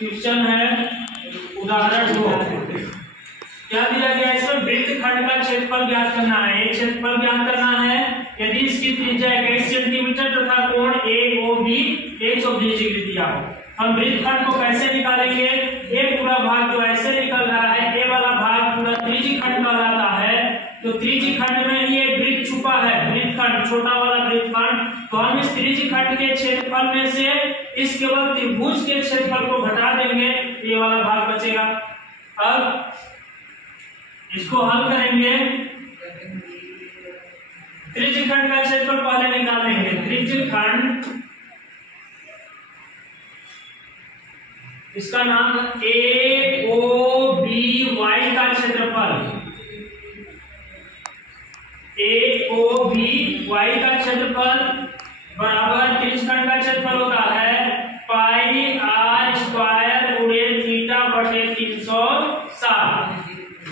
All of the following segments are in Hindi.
क्वेश्चन है उदाहरण 2। क्या दिया गया इसमें? वृत्तखंड का क्षेत्रफल ज्ञात करना है। एक क्षेत्रफल ज्ञात करना है यदि इसकी त्रिज्या 21 सेंटीमीटर तथा कोण AOB 120 डिग्री दिया हो। हम वृत्तखंड को कैसे निकालेंगे? ये पूरा भाग जो ऐसे निकल रहा है, ये वाला भाग पूरा त्रिज्यखंड कहलाता है। तो त्रिज्यखंड में ही एक वृत्त छुपा है, वृत्तखंड छोटा वाला वृत्तखंड। तो हम इस त्रिज्यखंड के क्षेत्रफल में से इस केवल त्रिभुज के क्षेत्रफल को घटा देंगे, ये वाला भाग बचेगा। अब इसको हल करेंगे। त्रिज्यखंड का क्षेत्रफल पहले निकाल लेंगे। त्रिज्यखंड, इसका नाम AOBY का क्षेत्रफल, AOBY का क्षेत्रफल बराबर त्रिज्यखंड का क्षेत्रफल होता है पाई r स्क्वायर गुणे थीटा बटे 360।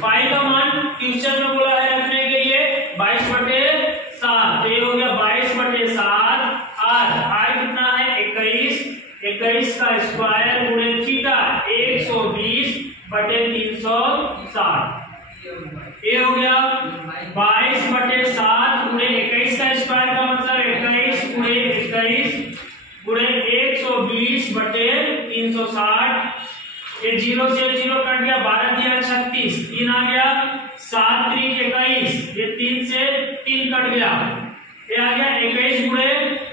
पाई का मान क्वेश्चन में बोला है रखने के लिए 22/7। ये हो गया 22/7। r कितना है? 21 का स्क्वायर गुणे थीटा 120/360। ये हो गया 22/7 गुणे 21 का स्क्वायर का मतलब 21 गुणे 120/360। ये 0 से 0 कट गया, 12 दिया 36, 3 आ गया, 7 3 21, ये 3 से 3 कट गया, ये आ गया 21 गुणे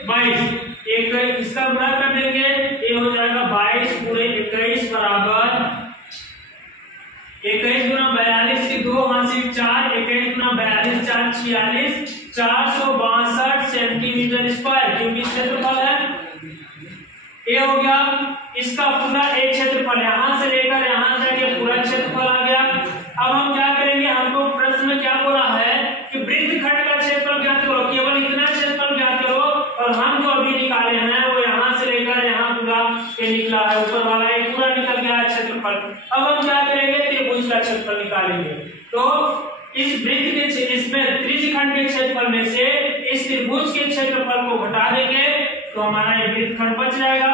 22। इसका गुणा कर देंगे, ये हो जाएगा 22 गुणे 21 बराबर 21 गुना 42 की 2 हासिल 4, 21 गुना 42 4 46, 462 सेंटीमीटर स्क्वायर क्योंकि क्षेत्रफल है। ये हो गया इसका पूरा एक क्षेत्रफल, यहां से लेकर यहां तक ये पूरा क्षेत्रफल आ गया। अब हम क्या करेंगे? हमको प्रश्न में क्या बोला है कि वृत्तखंड का क्षेत्रफल ज्ञात करो, केवल इतना क्षेत्रफल ज्ञात करो। और हम जो अभी निकाले हैं वो यहां से लेकर यहां पूरा ये निकला है, ऊपर वाला ये पूरा निकल गया है क्षेत्रफल। अब हम क्या करेंगे? त्रिभुज का क्षेत्रफल निकालेंगे। तो इस वृत्त के इसमें त्रिज्यखंड के क्षेत्रफल में से इस त्रिभुज के क्षेत्रफल को घटा देंगे तो हमारा ये वृत्तखंड बच जाएगा।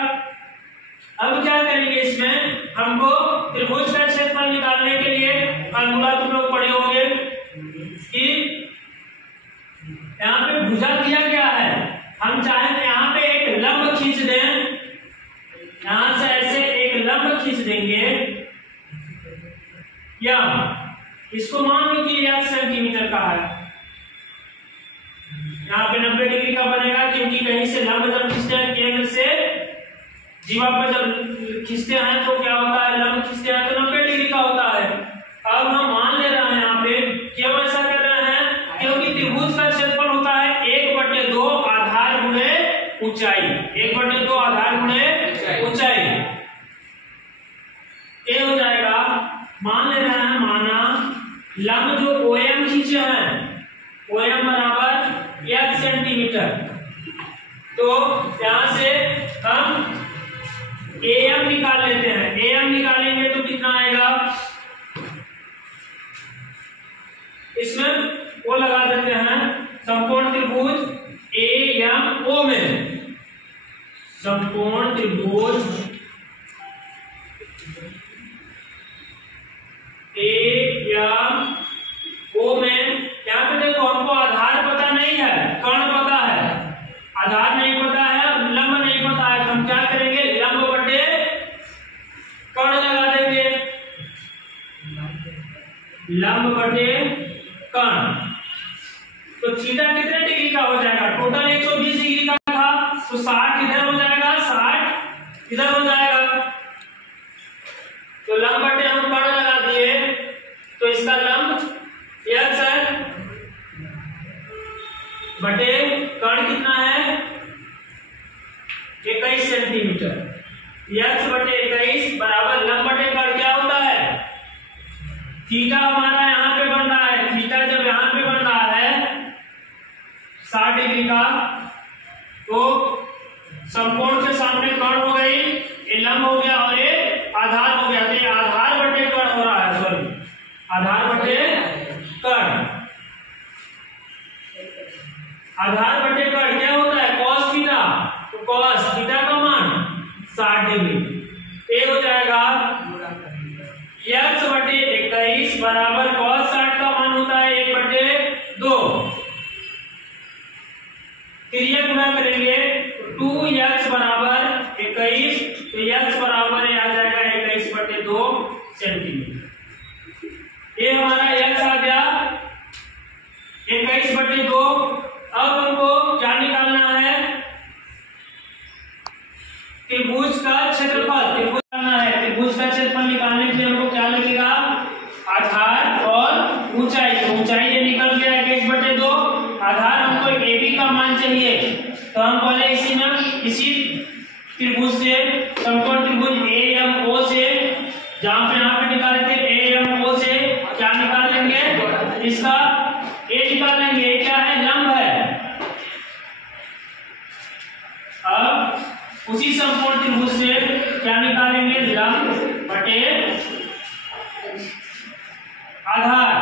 अब क्या करेंगे? इसमें हमको त्रिभुज का क्षेत्रफल निकालने के लिए फॉर्मूला तुम लोग पढ़े होंगे कि यहाँ पे भुजा दिया गया है, हम चाहे तो यहाँ पे एक लंब खींच दें, यहां से ऐसे एक लंब खींच देंगे, या इसको मान लो कि 1 सेंटीमीटर का है, यहाँ पे 90 डिग्री का बनेगा क्योंकि कहीं से लंब जब खींचते हैं केंद्र से जीवा पर जब खींचते हैं तो क्या होता है? लंब खींचते हैं तो 90 डिग्री का होता है। अब हम मान ले रहे हैं यहाँ पे, क्यों ऐसा कर रहे हैं? क्योंकि त्रिभुज का क्षेत्रफल होता है 1/2 आधार गुणे ऊंचाई, 1/2 आधार गुणे ऊंचाई। ये हो जाएगा, मान ले रहे हैं, माना लंब जो OM खींचे हैं, OM बराबर 1 सेंटीमीटर, तो यहां से हम AM निकाल लेते हैं। AM निकालेंगे तो कितना आएगा? इसमें वो लगा देते हैं समकोण त्रिभुज AMO में, समकोण त्रिभुज AMO में। यहाँ पे देखो हमको आधार पता नहीं है, कर्ण पता है, आधार नहीं पता है और लंब नहीं पता है, तो हम क्या करेंगे? लंब बटे कर्ण लगा देंगे, लंब बटे कर्ण। तो थीटा कितने डिग्री का हो जाएगा? टोटल 120 डिग्री का था, तो 60 इधर हो जाएगा, 60 इधर हो जाएगा। तो लंब बटे हम कर्ण लगा दिए, तो इसका लंब x है बटे कर्ण कितना है? 21 सेंटीमीटर। x बटे 21 बराबर लंब बटे कर्ण क्या होता है? थीटा हमारा यहाँ पे बन रहा है, थीटा जब यहाँ पे बन रहा है 60 डिग्री का, तो समकोण के सामने कर्ण हो गई, ये लंब हो गया और ये आधार हो गया, तो ये आधार बटे कर्ण हो रहा है, सॉरी आधार बटे कर्ण। आधार बटे कर्ण क्या होता है? cos थीटा, तो cos थीटा का मान 60 डिग्री। ये हो जाएगा बराबर cos 60 का मान होता है 1/2। फिर ये गुणा करेंगे 2x बराबर 21, तो x बराबर आ जाएगा 21/2 सेंटीमीटर। ये हमारा x आ गया 21/2। अब हमको क्या निकालना है? त्रिभुज का क्षेत्रफल। त्रिभुज निकालना है। त्रिभुज का क्षेत्रफल निकालने के लिए हमको क्या लगेगा? आधार और ऊंचाई। तो ऊंचाई ये निकल गया 21/2। आधार हमको AB का मान चाहिए, तो हम पहले इसी त्रिभुज से, समकोण त्रिभुज AMO से, जहां पे यहाँ पे निकाले थे AMO से क्या निकाल लेंगे? इसका A निकाल लेंगे। A क्या है? लंब है। अब उसी समकोण त्रिभुज से क्या निकालेंगे? लंब बटे आधार।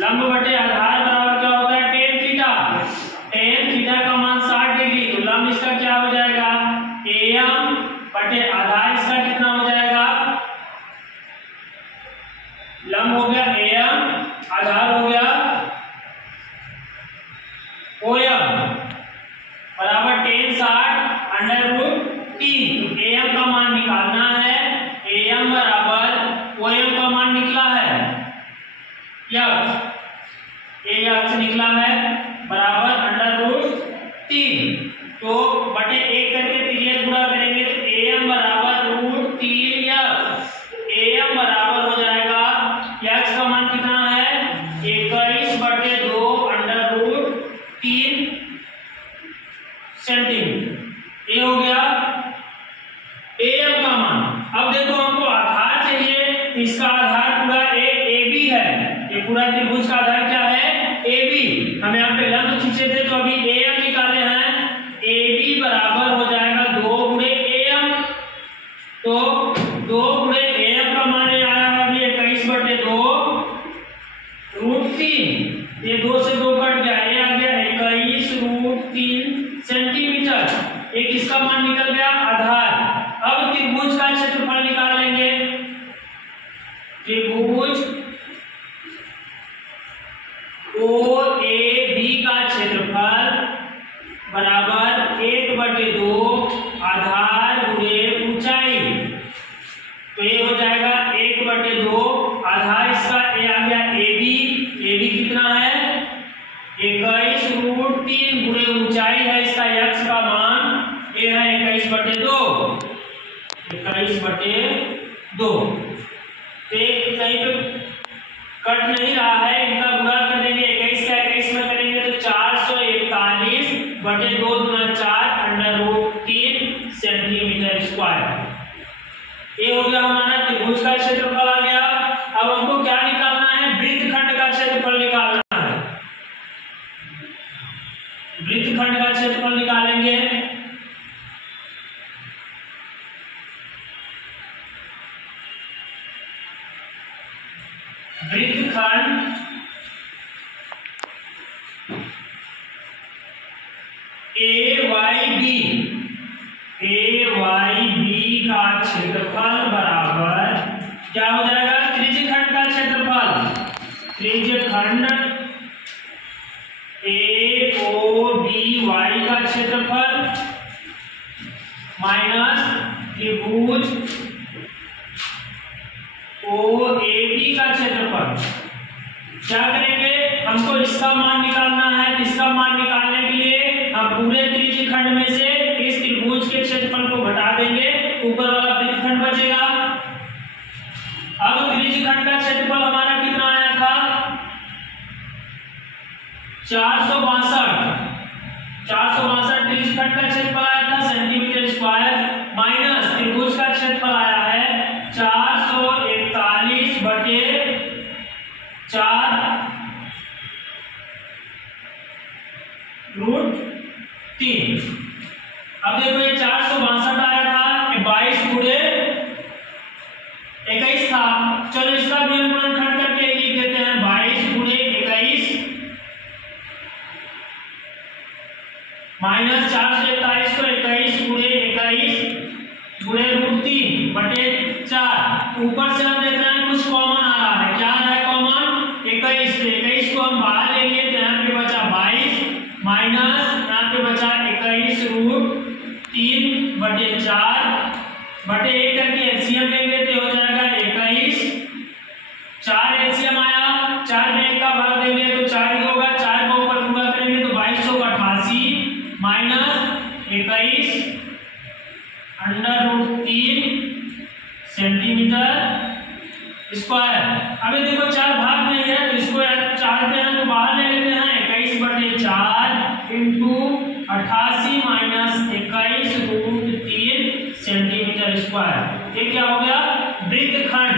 लंब बटे आधार बराबर क्या होता है? tan theta. tan थीटा का मान 60 डिग्री, तो लंब इसका क्या हो जाएगा? AM बटे आधार इसका कितना हो जाएगा? लंब हो गया AM, आधार हो गया OM बराबर tan 60√3। AM का मान निकालना है। AM बराबर OM का मान निकला है x निकला है बराबर √3। तो बटे 1 करके तिर्यक गुणा करेंगे तो AM बराबर √3x। AM बराबर हो जाएगा, x का मान कितना है? 21/2 √3 सेंटीमीटर। ये हो गया AM का मान। अब देखो हमको आधार चाहिए, तो इसका आधार पूरा AB है। ये पूरा त्रिभुज का आधार क्या है? AB। हम यहाँ पे लंब खींचे थे तो अभी AM निकाले हैं। AB बराबर हो जाएगा 2 गुणे AM। तो 2 गुणे AM का मान आया है अभी 21/2 √3। ये 2 से 2 कट गया, ये आ गया 21√3 सेंटीमीटर। एक इसका मान निकल गया आधार। अब त्रिभुज का क्षेत्रफल निकाल लेंगे। त्रिभुज OAB का क्षेत्रफल बराबर 1/2 आधार गुणे ऊंचाई। तो ये हो जाएगा 1/2 आधार इसका ये आ गया AB। AB कितना है? 21√3 गुणे ऊंचाई है इसका x का मान, ये है 21/2। 21/2। कहीं पे कट नहीं रहा है, इनका गुणा कर देंगे। 21 का 21 में करेंगे तो 441/2 × 4 √3 सेंटीमीटर स्क्वायर। ये हो गया हमारा त्रिभुज का क्षेत्रफल आ गया। अब हमको क्या निकालना है? वृत्तखंड का क्षेत्रफल निकालना है। वृत्तखंड का क्षेत्रफल निकालेंगे। वृत्तखंड AYB का क्षेत्रफल बराबर क्या हो जाएगा? त्रिज्यखंड का क्षेत्रफल। त्रिज्यखंड AOBY का क्षेत्रफल माइनस त्रिभुज OAB का क्षेत्रफल। क्या करेंगे? हमको इसका मान निकालना है। इसका मान निकालने के लिए हम पूरे त्रिज्यखंड में से इस त्रिभुज के क्षेत्रफल को घटा देंगे, ऊपर वाला वृत्तखंड बचेगा। अब त्रिज्यखंड का क्षेत्रफल हमारा कितना आया था? 462 त्रिज्यखंड का क्षेत्रफल आया था सेंटीमीटर स्क्वायर, माइनस त्रिभुज का क्षेत्रफल आया है 441/4√3। अब देखो ये 462 आया था, 22 गुणे 21 था। चलो इसका भी हम गुणनखंड करके लिख देते हैं। 22 गुणे 21 माइनस 441 को 21 गुणे 21 गुणे √3/4। ऊपर से हम देख रहे हैं कुछ कॉमन आ रहा को हम बाहर लेंगे तो यहाँ पे बचा 22 माइनस यहाँ पे बचा 21√3/4 बटे 1 करके एलसीएम लेंगे तो हो जाएगा 21। 4 एलसीएम आया, 4 में 1 का भाग देंगे तो 4 ही होगा, 4 को ऊपर पूरा करेंगे तो 2288 माइनस 21 √3 सेंटीमीटर स्क्वायर। अभी देखो 4 भाग में है तो इसको चाहते हैं तो बाहर ले लेते हैं 21/4 इंटू 88 माइनस 21√3 सेंटीमीटर स्क्वायर। ये क्या हो गया? वृत्तखंड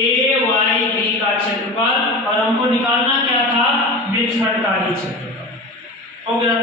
AYB का क्षेत्रफल, और हमको निकालना क्या था? वृत्तखंड का ही क्षेत्रफल। हो गया।